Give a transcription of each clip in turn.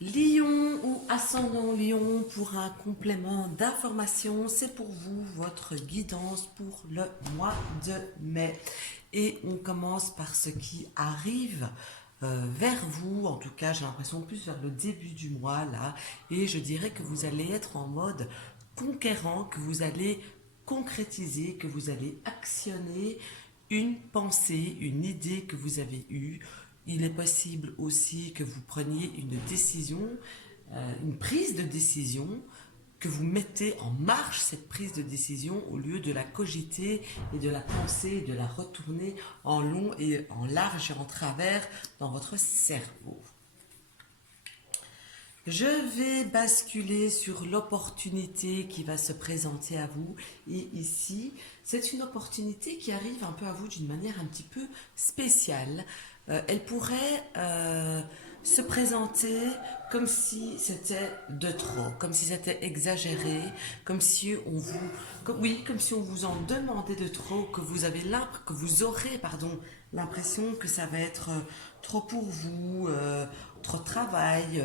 Lion ou ascendant Lion, pour un complément d'information, c'est pour vous votre guidance pour le mois de mai. Et on commence par ce qui arrive vers vous, en tout cas j'ai l'impression plus vers le début du mois là, et je dirais que vous allez être en mode conquérant, que vous allez concrétiser, que vous allez actionner une pensée, une idée que vous avez eue. Il est possible aussi que vous preniez une décision, une prise de décision, que vous mettez en marche cette prise de décision au lieu de la cogiter et de la penser, de la retourner en long et en large et en travers dans votre cerveau. Je vais basculer sur l'opportunité qui va se présenter à vous. Et ici, c'est une opportunité qui arrive un peu à vous d'une manière un petit peu spéciale. Elle pourrait se présenter comme si c'était de trop, comme si c'était exagéré, comme si on vous, oui, comme si on vous en demandait de trop, que vous aurez, pardon, l'impression que ça va être trop pour vous, trop de travail.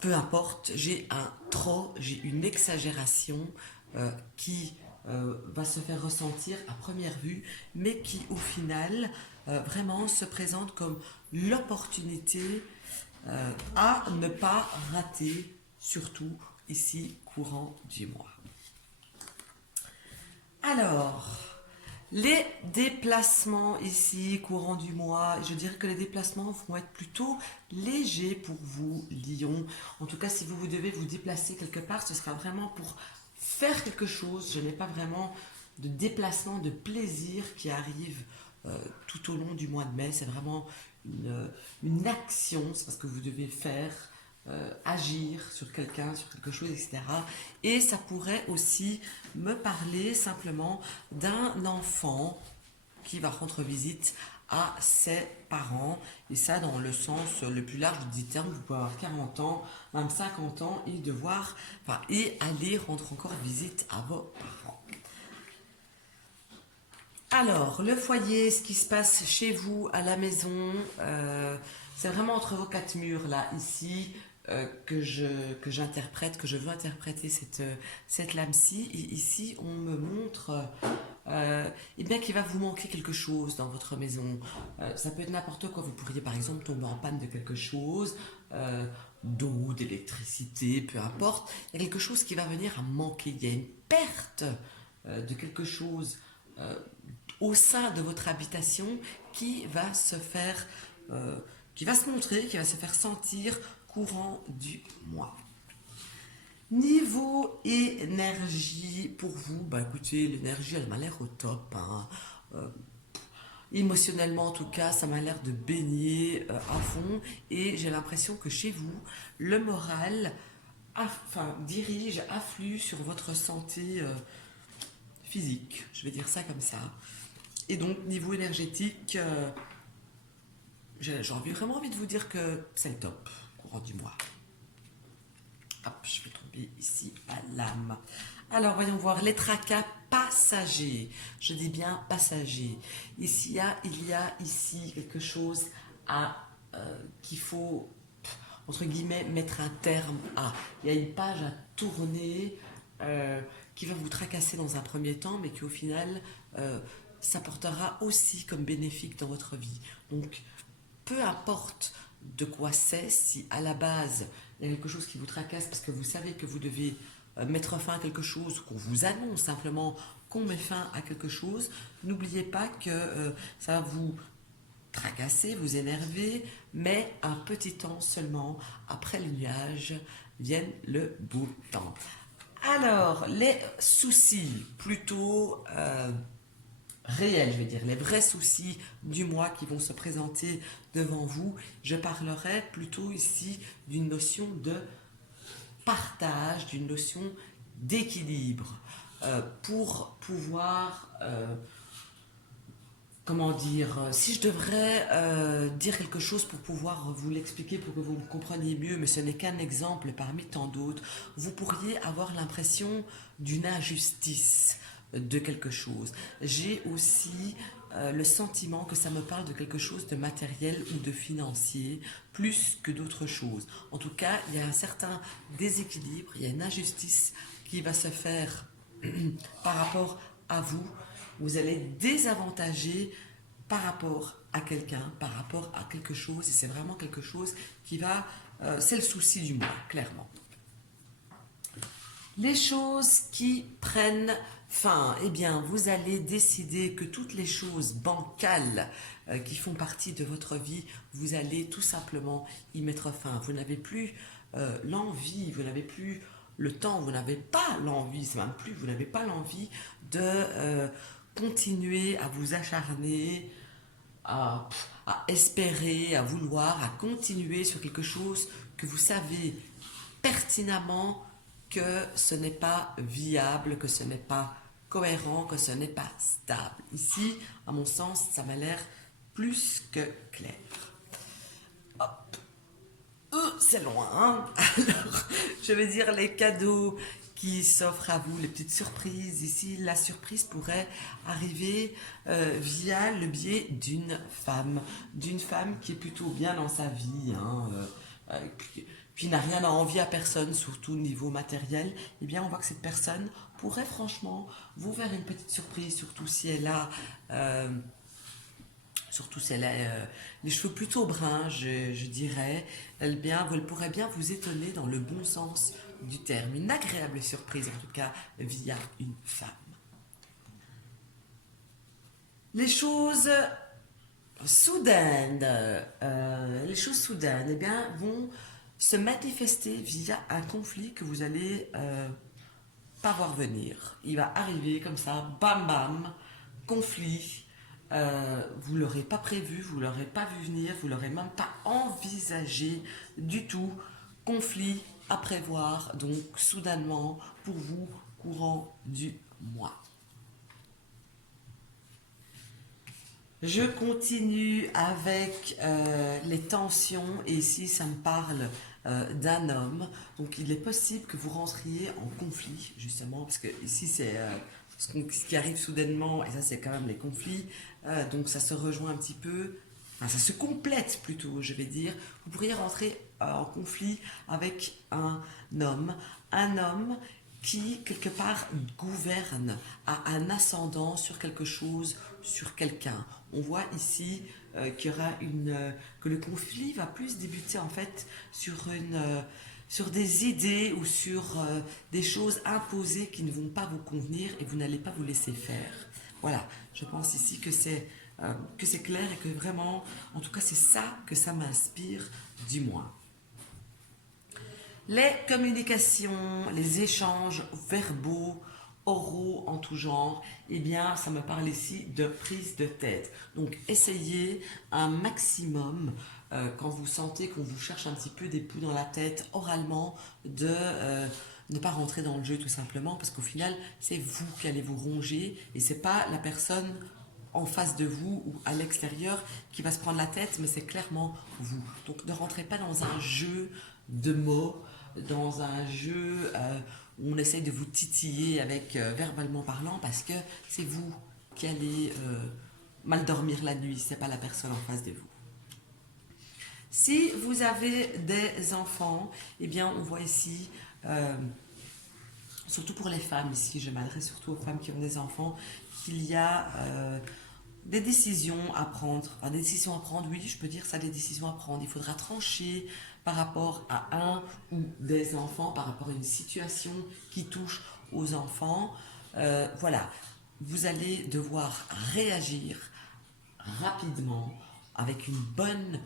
Peu importe, j'ai un trop, j'ai une exagération qui va se faire ressentir à première vue, mais qui au final vraiment se présente comme l'opportunité à ne pas rater, surtout ici courant du mois. Alors, les déplacements ici, courant du mois, je dirais que les déplacements vont être plutôt légers pour vous, Lion. En tout cas, si vous devez vous déplacer quelque part, ce sera vraiment pour faire quelque chose. Je n'ai pas vraiment de déplacement, de plaisir qui arrive tout au long du mois de mai. C'est vraiment une action, c'est parce que vous devez faire, agir sur quelqu'un, sur quelque chose, etc. Et ça pourrait aussi me parler simplement d'un enfant qui va rendre visite à ses parents. Et ça, dans le sens le plus large du terme, vous pouvez avoir 40 ans, même 50 ans, et devoir, enfin, et aller rendre encore visite à vos parents. Alors, le foyer, ce qui se passe chez vous, à la maison, c'est vraiment entre vos quatre murs, là, ici, que j'interprète, que je veux interpréter cette lame-ci. Et ici, on me montre eh bien qu'il va vous manquer quelque chose dans votre maison. Ça peut être n'importe quoi. Vous pourriez, par exemple, tomber en panne de quelque chose, d'eau, d'électricité, peu importe. Il y a quelque chose qui va venir à manquer. Il y a une perte de quelque chose au sein de votre habitation qui va se faire, qui va se montrer, qui va se faire sentir courant du mois. Niveau énergie pour vous, bah écoutez, l'énergie elle m'a l'air au top. Hein. Euh, Émotionnellement en tout cas, ça m'a l'air de baigner à fond et j'ai l'impression que chez vous, le moral afflue sur votre santé physique, je vais dire ça comme ça. Et donc, niveau énergétique, j'ai vraiment envie de vous dire que c'est le top, courant du mois. Hop, je vais tomber ici à l'âme. Alors, voyons voir, les tracas passagers. Je dis bien passagers. Ici, il y a ici quelque chose qu'il faut, entre guillemets, mettre un terme à. Il y a une page à tourner qui va vous tracasser dans un premier temps, mais qui au final s'apportera aussi comme bénéfique dans votre vie. Donc, peu importe de quoi c'est, si à la base il y a quelque chose qui vous tracasse parce que vous savez que vous devez mettre fin à quelque chose, qu'on vous annonce simplement qu'on met fin à quelque chose, n'oubliez pas que ça va vous tracasser, vous énerver, mais un petit temps seulement, après le nuage, vienne le beau temps. Alors, les soucis, plutôt réels, je vais dire, les vrais soucis du mois qui vont se présenter devant vous, je parlerai plutôt ici d'une notion de partage, d'une notion d'équilibre pour pouvoir, comment dire, si je devrais dire quelque chose pour pouvoir vous l'expliquer, pour que vous me compreniez mieux, mais ce n'est qu'un exemple parmi tant d'autres, vous pourriez avoir l'impression d'une injustice de quelque chose. J'ai aussi le sentiment que ça me parle de quelque chose de matériel ou de financier, plus que d'autres choses. En tout cas, il y a un certain déséquilibre, il y a une injustice qui va se faire par rapport à vous. Vous allez désavantager par rapport à quelqu'un, par rapport à quelque chose, et c'est vraiment quelque chose qui va... c'est le souci du mois, clairement. Les choses qui prennent fin, eh bien, vous allez décider que toutes les choses bancales qui font partie de votre vie, vous allez tout simplement y mettre fin. Vous n'avez plus l'envie, vous n'avez plus le temps, vous n'avez pas l'envie, c'est même plus, vous n'avez pas l'envie de continuer à vous acharner, à espérer, à vouloir, à continuer sur quelque chose que vous savez pertinemment que ce n'est pas viable, que ce n'est pas cohérent, que ce n'est pas stable. Ici, à mon sens, ça m'a l'air plus que clair. Hop. C'est loin, hein. Alors, je vais dire les cadeaux qui s'offrent à vous, les petites surprises. Ici, la surprise pourrait arriver via le biais d'une femme qui est plutôt bien dans sa vie, hein, qui n'a rien à envier à personne, surtout au niveau matériel. Eh bien, on voit que cette personne pourrait franchement vous faire une petite surprise, surtout si elle a... les cheveux plutôt bruns, je dirais, elle pourrait bien vous étonner dans le bon sens du terme. Une agréable surprise, en tout cas, via une femme. Les choses soudaines, eh bien, vont se manifester via un conflit que vous allez pas voir venir. Il va arriver comme ça, bam bam, conflit. Vous l'aurez pas prévu, vous l'aurez pas vu venir, vous l'aurez même pas envisagé du tout. Conflit à prévoir, donc soudainement pour vous, courant du mois. Je continue avec les tensions et ici ça me parle d'un homme. Donc il est possible que vous rentriez en conflit justement parce que ici c'est ce qui arrive soudainement et ça c'est quand même les conflits. Donc ça se rejoint un petit peu, enfin ça se complète plutôt je vais dire. Vous pourriez rentrer en conflit avec un homme qui quelque part gouverne, a un ascendant sur quelque chose, sur quelqu'un. On voit ici qu'il y aura que le conflit va plus débuter en fait sur des idées ou sur des choses imposées qui ne vont pas vous convenir et vous n'allez pas vous laisser faire. Voilà, je pense ici que c'est clair et que vraiment, en tout cas c'est ça que ça m'inspire du moins. Les communications, les échanges verbaux, oraux en tout genre, eh bien, ça me parle ici de prise de tête. Donc, essayez un maximum, quand vous sentez qu'on vous cherche un petit peu des poux dans la tête, oralement, de ne pas rentrer dans le jeu tout simplement, parce qu'au final, c'est vous qui allez vous ronger, et c'est pas la personne en face de vous ou à l'extérieur qui va se prendre la tête, mais c'est clairement vous. Donc, ne rentrez pas dans un jeu de mots, dans un jeu où on essaye de vous titiller avec verbalement parlant parce que c'est vous qui allez mal dormir la nuit, c'est pas la personne en face de vous. Si vous avez des enfants, eh bien on voit ici, surtout pour les femmes ici, je m'adresse surtout aux femmes qui ont des enfants, qu'il y a des décisions à prendre. Enfin, des décisions à prendre, oui, je peux dire ça, des décisions à prendre. Il faudra trancher par rapport à un ou des enfants, par rapport à une situation qui touche aux enfants. Voilà, vous allez devoir réagir rapidement, avec une bonne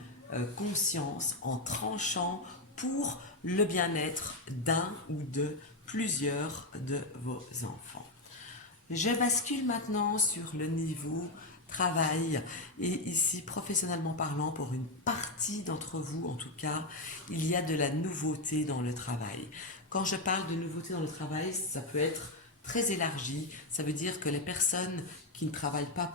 conscience, en tranchant pour le bien-être d'un ou de plusieurs de vos enfants. Je bascule maintenant sur le niveau travail et ici professionnellement parlant pour une partie d'entre vous en tout cas il y a de la nouveauté dans le travail. Quand je parle de nouveauté dans le travail ça peut être très élargi, ça veut dire que les personnes qui ne travaillent pas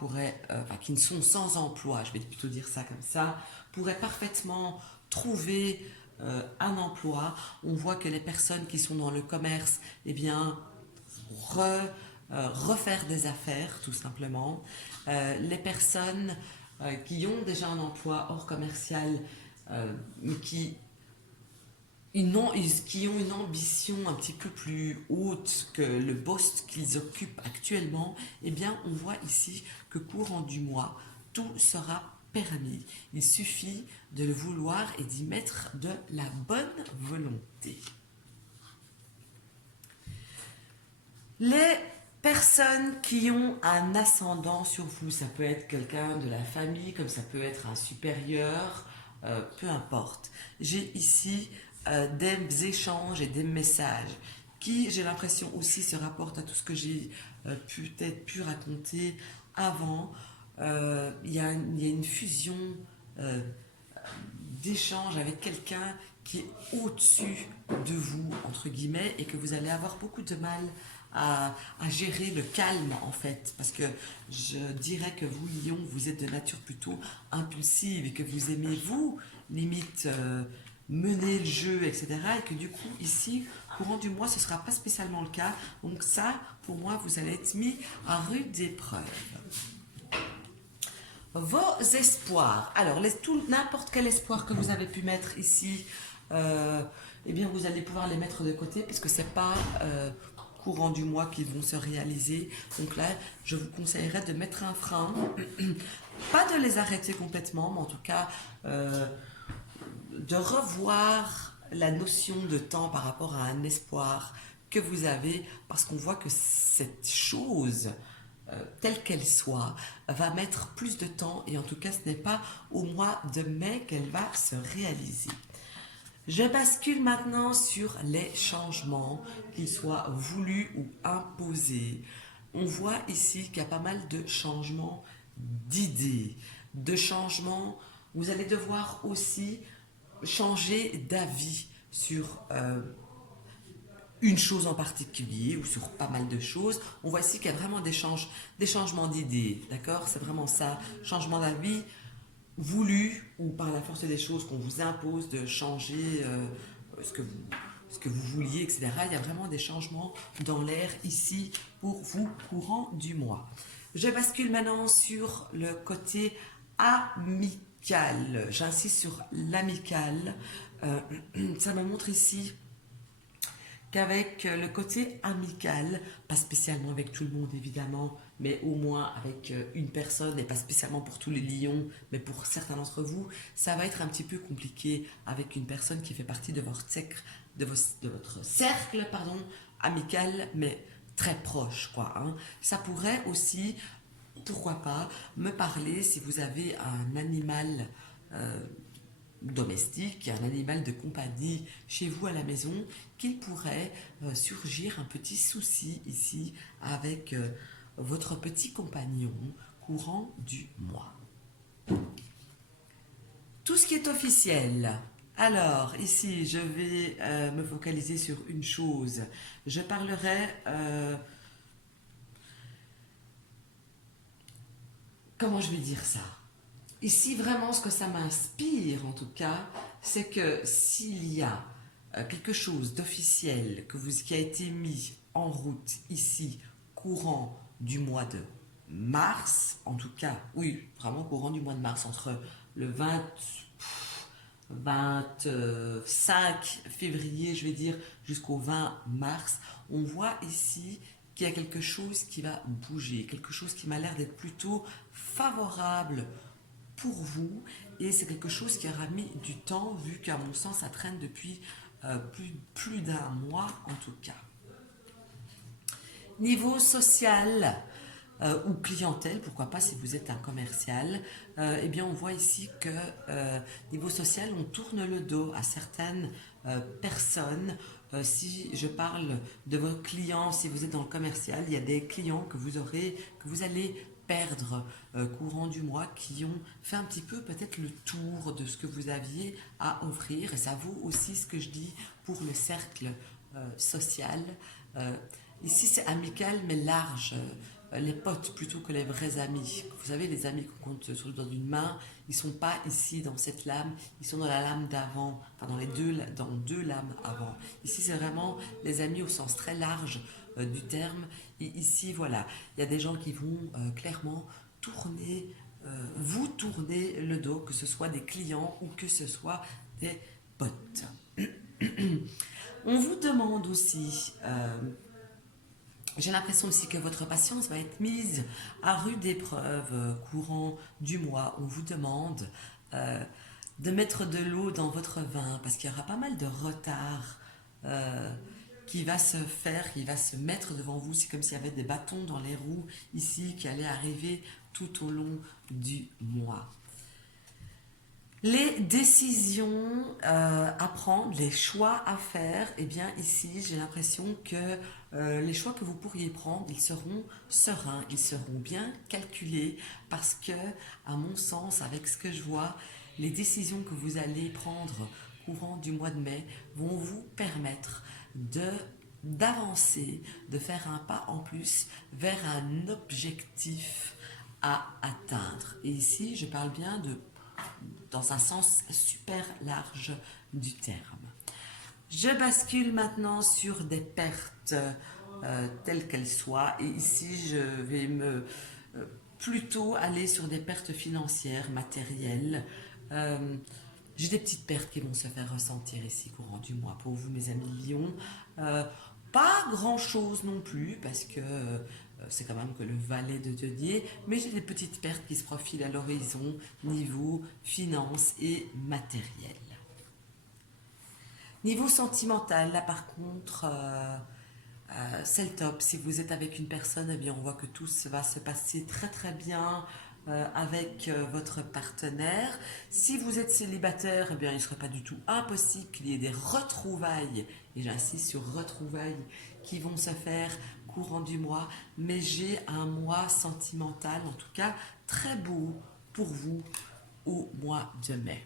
qui ne sont sans emploi, je vais plutôt dire ça comme ça, pourraient parfaitement trouver un emploi. On voit que les personnes qui sont dans le commerce eh bien refaire des affaires tout simplement. Les personnes qui ont déjà un emploi hors commercial, mais qui ont une ambition un petit peu plus haute que le poste qu'ils occupent actuellement, eh bien on voit ici que courant du mois, tout sera permis. Il suffit de le vouloir et d'y mettre de la bonne volonté. Les personnes qui ont un ascendant sur vous, ça peut être quelqu'un de la famille, comme ça peut être un supérieur, peu importe. J'ai ici des échanges et des messages qui, j'ai l'impression aussi, se rapportent à tout ce que j'ai peut-être pu raconter avant. Il y a une fusion d'échange avec quelqu'un qui est au-dessus de vous, entre guillemets, et que vous allez avoir beaucoup de mal à gérer le calme, en fait. Parce que je dirais que vous, Lion, vous êtes de nature plutôt impulsive et que vous aimez, vous, limite, mener le jeu, etc. Et que du coup, ici, courant du mois, ce ne sera pas spécialement le cas. Donc ça, pour moi, vous allez être mis à rude épreuve. Vos espoirs. Alors, n'importe quel espoir que vous avez pu mettre ici, eh bien, vous allez pouvoir les mettre de côté puisque ce n'est pas courant du mois qu'ils vont se réaliser. Donc là, je vous conseillerais de mettre un frein. Pas de les arrêter complètement, mais en tout cas, de revoir la notion de temps par rapport à un espoir que vous avez, parce qu'on voit que cette chose, telle qu'elle soit, va mettre plus de temps, et en tout cas ce n'est pas au mois de mai qu'elle va se réaliser. Je bascule maintenant sur les changements, qu'ils soient voulus ou imposés. On voit ici qu'il y a pas mal de changements d'idées, de changements. Vous allez devoir aussi changer d'avis sur une chose en particulier ou sur pas mal de choses. On voit ici qu'il y a vraiment des changements d'idées, d'accord? C'est vraiment ça, changement d'avis voulu ou par la force des choses qu'on vous impose de changer ce que vous vouliez, etc. Il y a vraiment des changements dans l'air ici pour vous courant du mois. Je bascule maintenant sur le côté amical. J'insiste sur l'amical. Ça me montre ici qu'avec le côté amical, pas spécialement avec tout le monde évidemment, mais au moins avec une personne, et pas spécialement pour tous les lions, mais pour certains d'entre vous, ça va être un petit peu compliqué avec une personne qui fait partie de votre cercle amical, mais très proche, quoi. Hein. Ça pourrait aussi, pourquoi pas, me parler si vous avez un animal domestique, un animal de compagnie chez vous à la maison, qu'il pourrait surgir un petit souci ici avec votre petit compagnon courant du mois. Tout ce qui est officiel. Alors, ici, je vais me focaliser sur une chose. Je parlerai... comment je vais dire ça ? Ici, vraiment, ce que ça m'inspire, en tout cas, c'est que s'il y a quelque chose d'officiel qui a été mis en route ici, courant du mois de mars, en tout cas, oui, vraiment courant du mois de mars, entre le 25 février, je vais dire, jusqu'au 20 mars, on voit ici qu'il y a quelque chose qui va bouger, quelque chose qui m'a l'air d'être plutôt favorable pour vous, et c'est quelque chose qui aura mis du temps vu qu'à mon sens ça traîne depuis plus d'un mois en tout cas. Niveau social ou clientèle, pourquoi pas si vous êtes un commercial, eh bien on voit ici que niveau social on tourne le dos à certaines personnes. Si je parle de vos clients, si vous êtes dans le commercial, il y a des clients que vous allez perdre courant du mois, qui ont fait un petit peu peut-être le tour de ce que vous aviez à offrir, et ça vaut aussi ce que je dis pour le cercle social. Ici c'est amical mais large, les potes plutôt que les vrais amis. Vous savez, les amis qu'on compte sur le doigt d'une main, ils sont pas ici dans cette lame, ils sont dans la lame d'avant, enfin dans deux lames avant. Ici, c'est vraiment les amis au sens très large du terme. Et ici, voilà, il y a des gens qui vont clairement vous tourner le dos, que ce soit des clients ou que ce soit des potes. On vous demande aussi, j'ai l'impression aussi que votre patience va être mise à rude épreuve courant du mois. On vous demande de mettre de l'eau dans votre vin parce qu'il y aura pas mal de retard qui va se faire, qui va se mettre devant vous. C'est comme s'il y avait des bâtons dans les roues ici qui allaient arriver tout au long du mois. Les décisions à prendre, les choix à faire, eh bien ici j'ai l'impression que les choix que vous pourriez prendre, ils seront sereins, ils seront bien calculés parce que, à mon sens, avec ce que je vois, les décisions que vous allez prendre courant du mois de mai vont vous permettre d'avancer, de faire un pas en plus vers un objectif à atteindre. Et ici, je parle bien dans un sens super large du terme. Je bascule maintenant sur des pertes telles qu'elles soient. Et ici, je vais plutôt aller sur des pertes financières, matérielles. J'ai des petites pertes qui vont se faire ressentir ici courant du mois pour vous, mes amis Lion. Pas grand chose non plus parce que c'est quand même que le valet de denier, mais j'ai des petites pertes qui se profilent à l'horizon niveau finance et matériel. Niveau sentimental, là par contre, c'est le top. Si vous êtes avec une personne, eh bien on voit que tout va se passer très très bien avec votre partenaire. Si vous êtes célibataire, eh bien il ne serait pas du tout impossible qu'il y ait des retrouvailles, et j'insiste sur retrouvailles, qui vont se faire courant du mois, mais j'ai un mois sentimental, en tout cas très beau pour vous au mois de mai.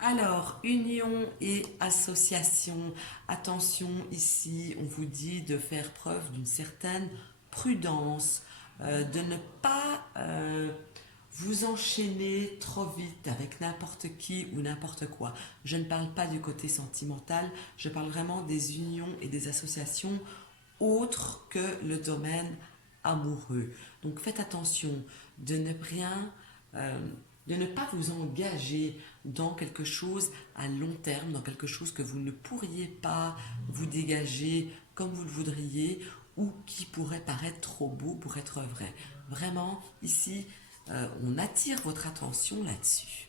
Alors, union et association, attention ici, on vous dit de faire preuve d'une certaine prudence, de ne pas vous enchaîner trop vite avec n'importe qui ou n'importe quoi. Je ne parle pas du côté sentimental, je parle vraiment des unions et des associations autres que le domaine amoureux. Donc faites attention de ne pas vous engager dans quelque chose à long terme, dans quelque chose que vous ne pourriez pas vous dégager comme vous le voudriez ou qui pourrait paraître trop beau pour être vrai. Vraiment, ici, on attire votre attention là-dessus.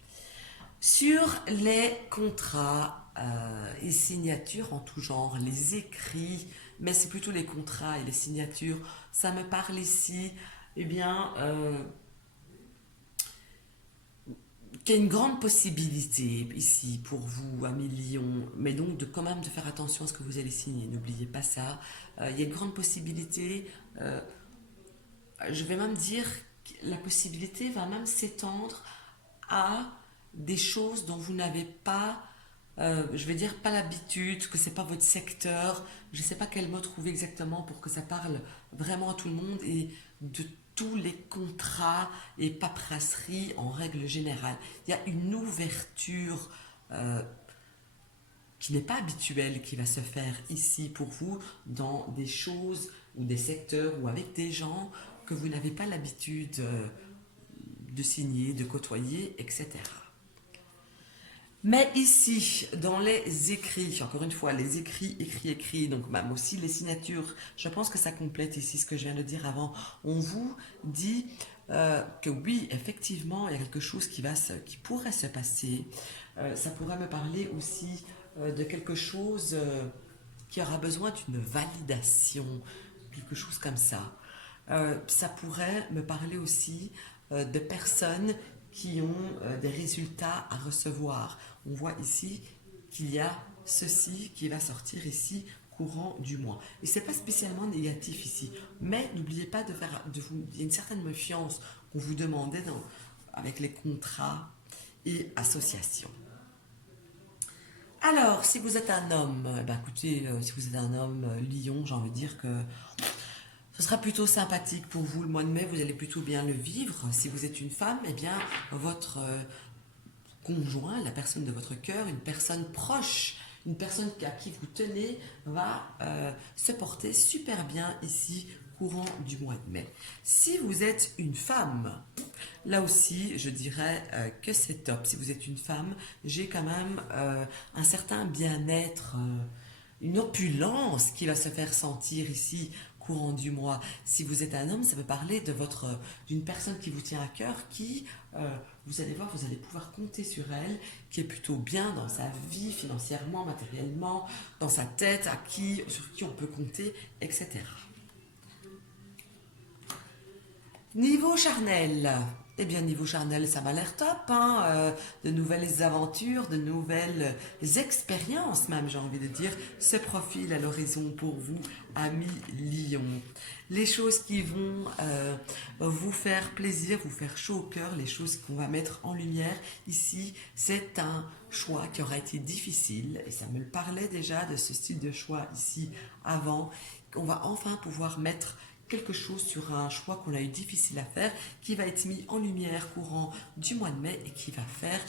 Sur les contrats et signatures en tout genre, les écrits, mais c'est plutôt les contrats et les signatures, ça me parle ici, eh bien, qu'il y a une grande possibilité ici pour vous, amis Lion, mais donc quand même de faire attention à ce que vous allez signer, n'oubliez pas ça. Il y a une grande possibilité, je vais même dire que la possibilité va même s'étendre à des choses dont vous n'avez pas, je vais dire pas l'habitude, que c'est pas votre secteur, je ne sais pas quel mot trouver exactement pour que ça parle vraiment à tout le monde et de tous les contrats et paperasseries en règle générale. Il y a une ouverture qui n'est pas habituelle qui va se faire ici pour vous dans des choses ou des secteurs ou avec des gens que vous n'avez pas l'habitude de signer, de côtoyer, etc. Mais ici, dans les écrits, encore une fois, les écrits, donc même aussi les signatures, je pense que ça complète ici ce que je viens de dire avant. On vous dit que oui, effectivement, il y a quelque chose qui pourrait se passer. Ça pourrait me parler aussi de quelque chose qui aura besoin d'une validation, quelque chose comme ça. Ça pourrait me parler aussi de personnes qui ont des résultats à recevoir. On voit ici qu'il y a ceci qui va sortir ici courant du mois. Et ce n'est pas spécialement négatif ici, mais n'oubliez pas il y a une certaine méfiance qu'on vous demandait avec les contrats et associations. Alors, si vous êtes un homme, écoutez, si vous êtes un homme Lion, j'ai envie de dire que ce Ce sera plutôt sympathique pour vous le mois de mai, vous allez plutôt bien le vivre. Si vous êtes une femme, eh bien, votre conjoint, la personne de votre cœur, une personne proche, une personne à qui vous tenez, va se porter super bien ici courant du mois de mai. Si vous êtes une femme, là aussi, je dirais que c'est top. Si vous êtes une femme, j'ai quand même un certain bien-être, une opulence qui va se faire sentir ici courant du mois. Si vous êtes un homme, ça veut parler de d'une personne qui vous tient à cœur, qui, vous allez voir, vous allez pouvoir compter sur elle, qui est plutôt bien dans sa vie, financièrement, matériellement, dans sa tête, sur qui on peut compter, etc. Niveau charnel, eh bien niveau charnel ça m'a l'air top, hein, de nouvelles aventures, de nouvelles expériences même j'ai envie de dire, se profilent à l'horizon pour vous, amis lions. Les choses qui vont vous faire plaisir, vous faire chaud au cœur, les choses qu'on va mettre en lumière ici, c'est un choix qui aura été difficile, et ça me le parlait déjà de ce style de choix ici avant, qu'on va enfin pouvoir mettre quelque chose sur un choix qu'on a eu difficile à faire, qui va être mis en lumière courant du mois de mai et qui va faire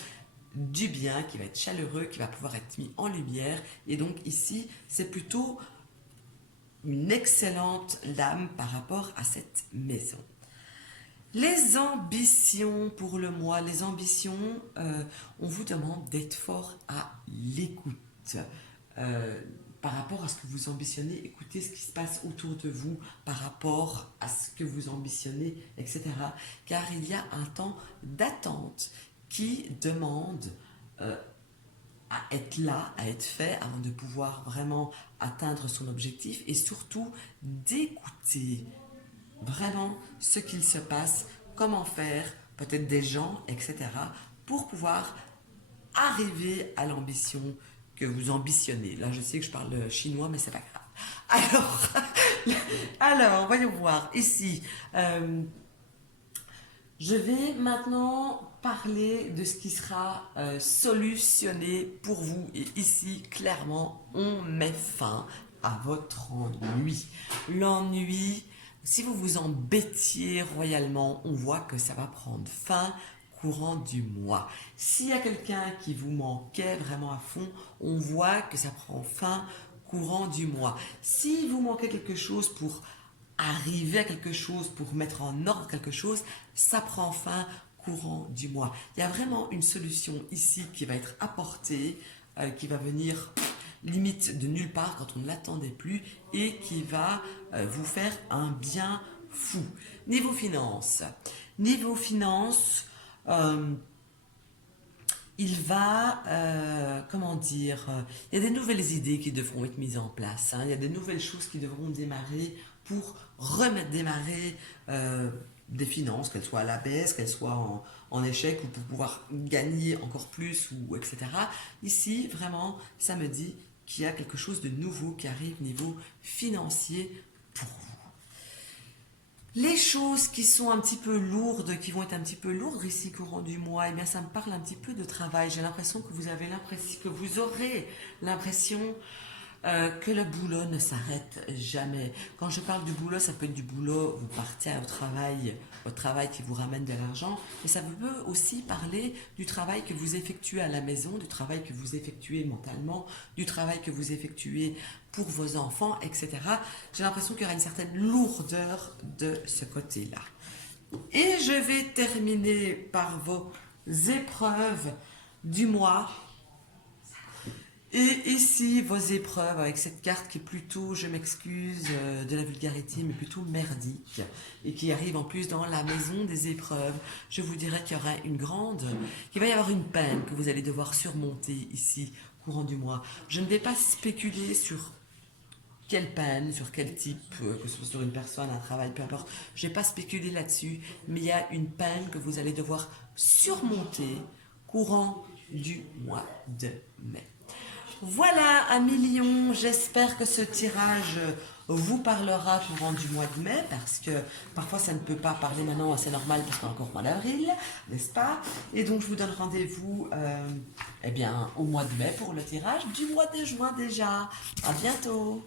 du bien, qui va être chaleureux, qui va pouvoir être mis en lumière. Et donc ici, c'est plutôt une excellente lame par rapport à cette maison. Les ambitions pour le mois, les ambitions, on vous demande d'être fort à l'écoute. Par rapport à ce que vous ambitionnez, écoutez ce qui se passe autour de vous par rapport à ce que vous ambitionnez, etc. Car il y a un temps d'attente qui demande à être là, à être fait avant de pouvoir vraiment atteindre son objectif et surtout d'écouter vraiment ce qu'il se passe, comment faire, peut-être des gens, etc. pour pouvoir arriver à l'ambition que vous ambitionnez. Là, je sais que je parle chinois, mais c'est pas grave. Alors, voyons voir. Ici, je vais maintenant parler de ce qui sera solutionné pour vous. Et ici, clairement, on met fin à votre ennui. L'ennui, si vous vous embêtiez royalement, on voit que ça va prendre fin courant du mois. S'il y a quelqu'un qui vous manquait vraiment à fond, on voit que ça prend fin courant du mois. Si vous manquez quelque chose pour arriver à quelque chose, pour mettre en ordre quelque chose, ça prend fin courant du mois. Il y a vraiment une solution ici qui va être apportée, qui va venir limite de nulle part quand on ne l'attendait plus et qui va vous faire un bien fou. Niveau finance, il va, comment dire, il y a des nouvelles idées qui devront être mises en place, hein, il y a des nouvelles choses qui devront démarrer pour démarrer des finances, qu'elles soient à la baisse, qu'elles soient en échec ou pour pouvoir gagner encore plus, ou etc. Ici, vraiment, ça me dit qu'il y a quelque chose de nouveau qui arrive niveau financier pour vous. Les choses qui sont un petit peu lourdes, qui vont être un petit peu lourdes ici courant du mois, eh bien ça me parle un petit peu de travail. J'ai l'impression que vous aurez l'impression que le boulot ne s'arrête jamais. Quand je parle du boulot, ça peut être du boulot, vous partez au travail qui vous ramène de l'argent, mais ça peut aussi parler du travail que vous effectuez à la maison, du travail que vous effectuez mentalement, du travail que vous effectuez pour vos enfants, etc. J'ai l'impression qu'il y aura une certaine lourdeur de ce côté-là. Et je vais terminer par vos épreuves du mois. Et ici, vos épreuves avec cette carte qui est plutôt, je m'excuse de la vulgarité, mais plutôt merdique, et qui arrive en plus dans la maison des épreuves. Je vous dirais qu'il y aura qu'il va y avoir une peine que vous allez devoir surmonter ici, courant du mois. Je ne vais pas spéculer sur quelle peine, sur quel type, que ce soit sur une personne, un travail, peu importe. Je ne vais pas spéculer là-dessus, mais il y a une peine que vous allez devoir surmonter courant du mois de mai. Voilà, amis lions, j'espère que ce tirage vous parlera courant du mois de mai, parce que parfois ça ne peut pas parler maintenant, c'est normal parce qu'on est encore au mois d'avril, n'est-ce pas? Et donc je vous donne rendez-vous au mois de mai pour le tirage du mois de juin déjà. À bientôt.